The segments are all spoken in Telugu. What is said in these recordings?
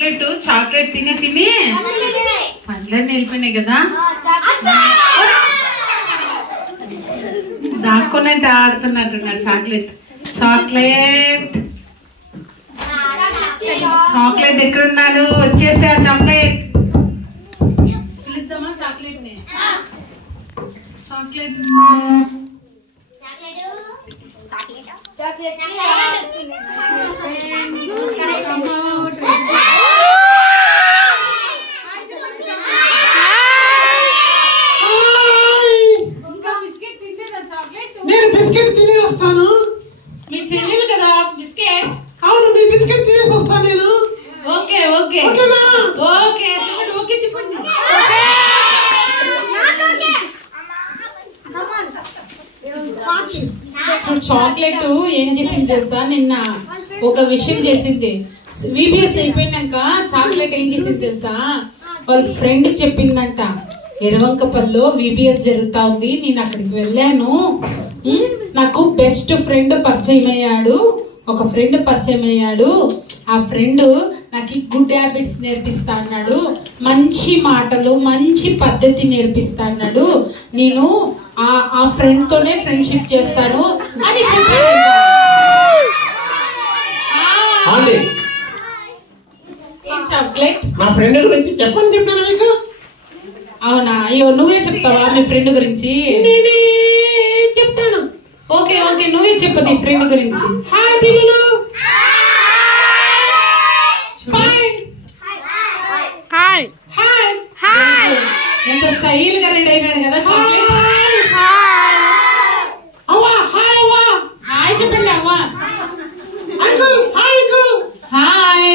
చాక్లెట్ తిని తిని పండ్లన్నీ వెళ్ళిపోయినాయి కదా. దాక్కున్నట్టు ఆడుతున్నట్టున్నారు. చాక్లెట్ చాక్లెట్ చాక్లెట్ ఎక్కడున్నాడు? వచ్చేసా చాక్లెట్. పిలుస్తామా చాక్లెట్ ని? చాక్లెట్ నేను బిస్కెట్ తిని వస్తాను. మీ చెల్లెలు కదా బిస్కెట్? అవును, నీ బిస్కెట్ తినేసి వస్తాను నేను. ఓకే ఓకే ఓకేనా? ఓకే చెప్పండి. ఓకే చెప్పండి. చాక్లెట్ ఏం చేసింది తెలుసా? నిన్న ఒక విషయం చేసింది. విబిఎస్ అయిపోయినాక చాక్లెట్ ఏం చేసింది తెలుసా? వాళ్ళ ఫ్రెండ్ చెప్పిందంట, ఎరవంకపల్లిలో విబిఎస్ జరుగుతా ఉంది, నేను అక్కడికి వెళ్ళాను, నాకు బెస్ట్ ఫ్రెండ్ పరిచయం అయ్యాడు, ఒక ఫ్రెండ్ పరిచయం అయ్యాడు, ఆ ఫ్రెండ్ నాకు గుడ్ హ్యాబిట్స్ నేర్పిస్తా అన్నాడు, మంచి మాటలు మంచి పద్ధతి నేర్పిస్తా అన్నాడు, నేను ఆ ఫ్రెండ్ తోనే ఫ్రెండ్షిప్ చేస్తాను అని చెప్పాడు. చాక్లెట్ మా ఫ్రెండ్ గురించి చెప్పని చెప్పాను నీకు. అవునా? అయ్యో, నువ్వే చెప్తావా మీ ఫ్రెండ్ గురించి? నేనే చెప్తాను. ఓకే ఓకే, నువ్వే చెప్పు నీ ఫ్రెండ్ గురించి. హాయ్ పిల్లలు. Hi hi hi. ఎంత స్టైల్ గా రెడీ అయినాడు కదా చాక్లెట్. అవ్వా హాయ్. అవ్వా హాయ్ చెప్పండి. అవ్వా అంకుల్. Hi uncle. హాయ్.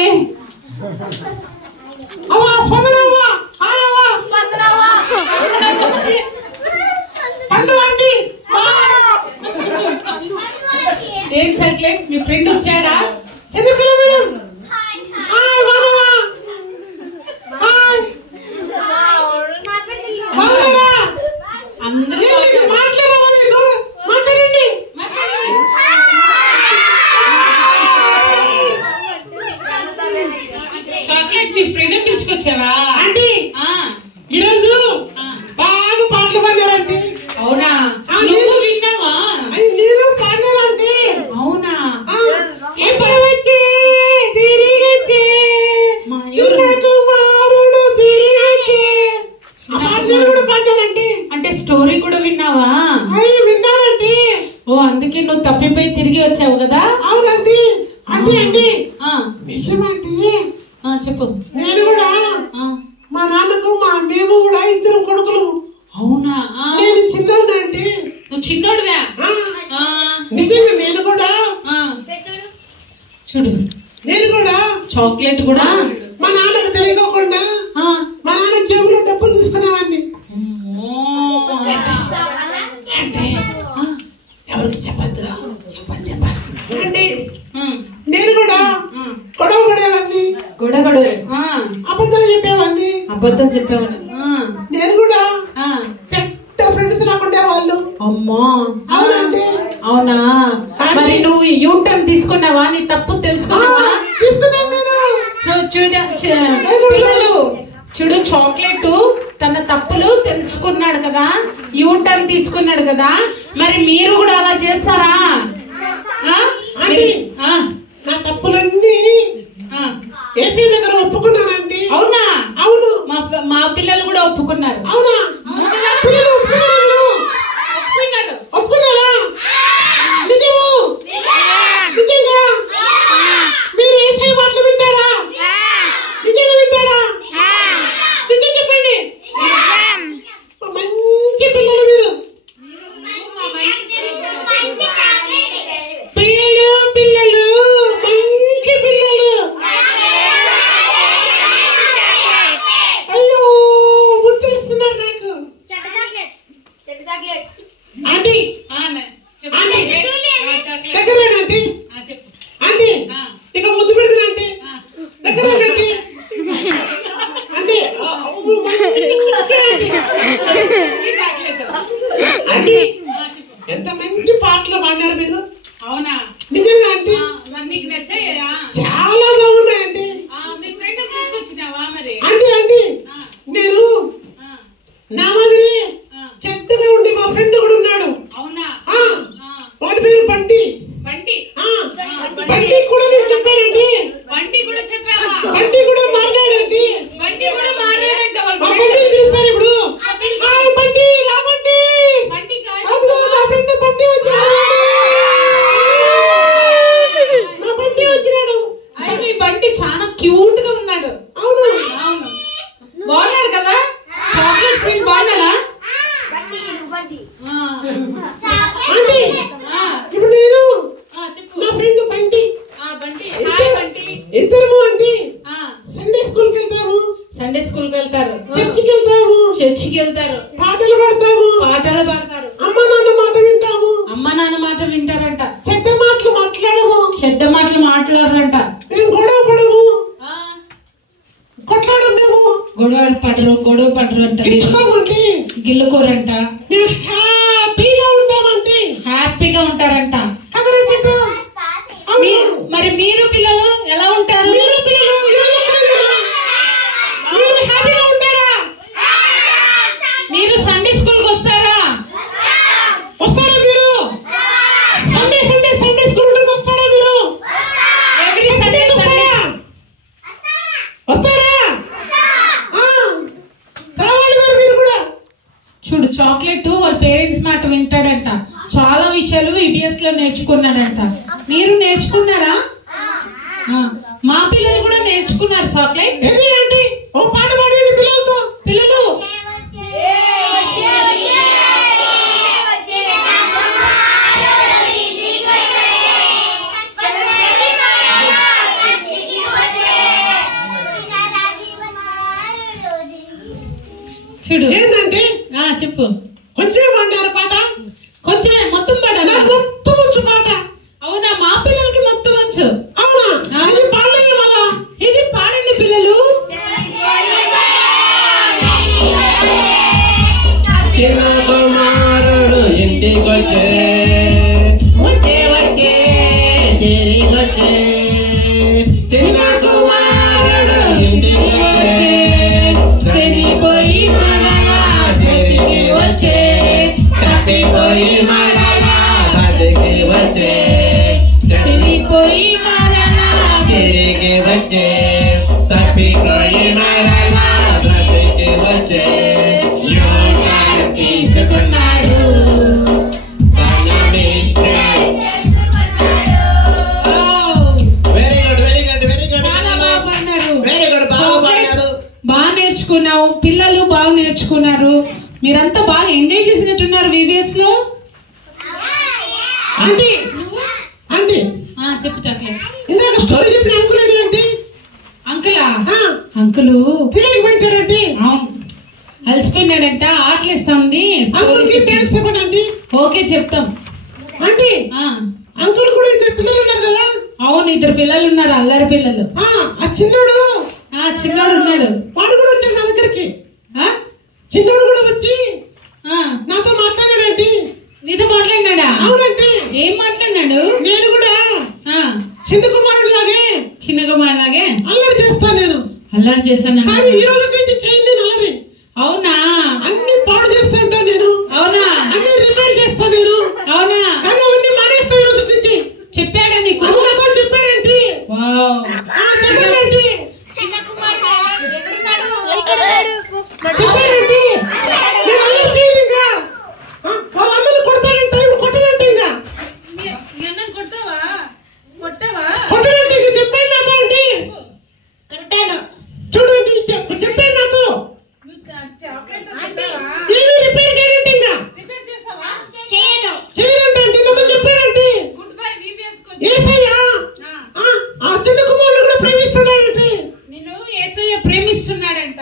అవ్వా స్పందన. అవ్వా హాయ్. అవ్వా పండు ఆంటీ. ఏం చాక్లెట్ మీ ఫ్రెండ్ వచ్చాడా? ఎందుకు మేడం? హాయ్ బాలువా. హాయ్ బాలువా. అందరూ మాట్లాడండి. చాక్లెట్ మీ ఫ్రెండ్ పిలుచుకొచ్చావా? ఆంటీ ఈరోజు బాగా పాటలు పాడారంటే. అవునా? నువ్వు విన్నావా? నేను పాడానంటే. అవునా? వచ్చే తిరిగొచ్చే కుమారుడు తిరిగొచ్చే. ఆ పాటలు కూడా పాడానంటే. అంటే స్టోరీ కూడా విన్నావా? విన్నానంటే. ఓ, అందుకే నువ్వు తప్పిపోయి తిరిగి వచ్చావు కదా? అవునండి. అంటే అండి నిజమంటే చెప్పు. నేను కూడా మా నాన్నకు మేము కూడా ఇద్దరు కొడుకులు. అవునా? నేను చిన్నోడంటే. నువ్వు చిన్నోడువా? నిజంగా నేను కూడా. చూడు, నేను కూడా చాక్లెట్ కూడా మా నాన్నకు తెలియకోకుండా మా నాన్న జేబులో డబ్బులు తీసుకునేవాడిని. అంటే ఎవరికి చెప్పద్దు. అంటే నేను కూడా గొడవ పడేవాడిని. గొడగడు అబద్ధాలు చెప్పేవాడిని. అబద్ధం చెప్పేవాడు. నేను కూడా చెడ్డ ఫ్రెండ్స్ నాకుండే వాళ్ళు. అమ్మా అవునండి. అవునా? మరి నువ్వు యూటర్న్ తీసుకున్నావా? నీ తప్పు తెలుసుకున్నావా? తీసుకున్నాను నేను. పిల్లలు చూడు, చాక్లెట్ తన తప్పులు తెలుసుకున్నాడు కదా, యూటర్న్ తీసుకున్నాడు కదా, మరి మీరు కూడా అలా చేస్తారా? నా తప్పులన్నీ ఏసీ దగ్గర ఒప్పుకున్నానండి. అవునా? అవును. మా పిల్లలు కూడా ఒప్పుకున్నారు. అవునా? ఒప్పుకున్నారా? నిజము? నిజంగా మీరు ఏసీ మాటలు వింటారా? నిజంగా వింటారా? నిజం చెప్పండి. మంచి పిల్లలు మీరు. పిల్లలు మంచి పిల్లలు. అయ్యో, గుర్తిస్తున్నారు. బంటి కూడా మాట్లాడండి. బంటి కూడా మాట్లాడంట. వాళ్ళ ఆ బంటిని పిలుస్తారు ఇప్పుడు. హాయ్ బంటి, రా బంటి. బంటి అదిగో నా ఫ్రెండ్ బంటి వచ్చినాడు. నా బంటి వచ్చినాడు. అయితే ఈ బంటి చాలా క్యూట్ గా ఉన్నాడు. అవును అవును, బాగున్నాడు కదా. చాక్లెట్ ఫ్రెండ్ బాగున్నాడా? అంటే ఇప్పుడు నేను చెప్పు. నా ఫ్రెండ్ బంటి బంటి, హాయ్ బంటి. ఇద్దరము అంటే సండే స్కూల్ కి వెళ్తాము, సండే స్కూల్ కి వెళ్తారు, చర్చికి వెళ్తాము, చర్చికి వెళ్తారు, పాటలు పాడతాము, పాటలు పాడతారు, అమ్మ నాన్న మాట వింటాము, అమ్మ నాన్న మాట వింటారంట, చెడ్డ మాటలు మాట్లాడము, చెడ్డ మాటలు మాట్లాడరంట, మేము గొడవ పడము, కొట్లాడము, మేము గొడవ పడరు అంట, గిచ్చుకోమంటే గిల్లుకోరంట, మేము హ్యాపీగా ఉంటామంటే హ్యాపీగా ఉంటారంట. కదరా చెట్టు? మరి మీరు పిల్లలు ఎలా ఉంటారు? మీరు పిల్లలు మీరు హ్యాపీగా ఉంటారా? మీరు సండే స్కూల్ కి వస్తారా? వస్తారా మీరు? సండే స్కూల్ కి వస్తారా మీరు? ఎవ్రీ సండే వస్తారా? రావాలి మీరు కూడా. చూడు, చాక్లెట్ వాళ్ళ పేరెంట్స్ మాట వింటాడంట. చాలా విషయాలు ఈబీఎస్ లో నేర్చుకున్నాడంట. మీరు నేర్చుకున్నారా? మా పిల్లలు కూడా నేర్చుకున్నారు చాక్లెట్. ఏంటి ఓ పాట పాడండి పిల్లలతో. పిల్లలు చూడు, ఏంటంటే చెప్పు. కొంచెమే పాడారు పాట? కొంచెమే, మొత్తం పాడాలి. మొత్తం వచ్చు పాట. అవునా? మా పిల్లలకి మొత్తం వచ్చు. అవునా? ఇది పాడండి మళ్ళా. ఇది పాడండి పిల్లలు. చిన్న కుమారుడు ఇంటికొచ్చే, వచ్చే వచ్చే తిరిగొచ్చే, చిన్న కుమారుడు ఇంటికొచ్చే, చెడిపోయి మరలా తిరిగి వచ్చే, తప్పిపోయి మరలా బతికి వచ్చే, చెడిపోయి మరలా తిరిగి వచ్చే, తప్పిపోయి మరలా బతికి వచ్చే, యోగాలు తీసుకున్నాడు తన మిస్టర్. వెరీ గుడ్ చాలా బాగా పాడినారు. వెరీ గుడ్, బాగా పాడారు. బాగా నేర్చుకున్నావు. పిల్లలు బాగా నేర్చుకున్నారు. మీరంతా బాగా ఎంజాయ్ చేసినట్టున్నారు విబిఎస్ లో. ఆంటీ ఆంటీ చెప్పు చాక్లెట్. ఇందాక స్టోరీ చెప్పిన అంకుల్ ఏంటి? అంకులా? అంకులు తిరిగి పెట్టాడంటే అవును, అలసిపోయినాడంట, ఆకలిస్తుంది. అంకుల్కి థాంక్స్ చెప్పండి ఆంటీ. ఓకే, చెప్తాం. ఆంటీ అంకుల్ కూడా ఇద్దరు పిల్లలు ఉన్నారు కదా? అవును, ఇద్దరు పిల్లలు ఉన్నారు, అల్లరి పిల్లలు. ఆ చిన్నోడు చిన్నోడు ఉన్నాడు. వాడు కూడా వచ్చాడు నా దగ్గరికి. చిన్నోడు కూడా వచ్చి నాతో మాట్లాడాడంటే. నీతో మాట్లాడినాడా? అవునంటే. ఏం మాట్లాడినాడు? నేను కూడా చిన్న కుమారుడు లాగే అల్లరి చేస్తాను. నేను అల్లరి చేస్తాను. కానీ ఈ రోజు నుంచి చేయండి నేను అల్లరి. అవునా? అన్ని పాడు చేస్తా ఉంటాను నేను. అవునా? అన్ని రిపేర్ చేస్తాను నేను. అవునా? కానీ అవన్నీ మానేస్తా ఈ రోజు నుంచి. చెప్పాడా నీకు? చెప్పాడంటే. చెప్పాడంటే చిన్న కుమారుడు ఎక్కడున్నాడు? చెప్పాడంటే నేను అల్లరి చేయను ఇంకా. వాళ్ళందరూ కొడతాడంటే కొట్టడంటే ఇంకా కొడతావా? కొట్టడంటే ఇంకా చెప్పాడు నాతో అంటే. చూడండి చెప్పాడు నాతో. ఏమీ రిపేర్ చేయండి ఇంకా. చేయడంటే నాతో చెప్పాడంటే. యేసయ్యా ఆ చిన్న కుమారుడు కూడా ప్రేమిస్తున్నాడంటే. నిన్ను యేసయ్య ప్రేమిస్తున్నాడంట.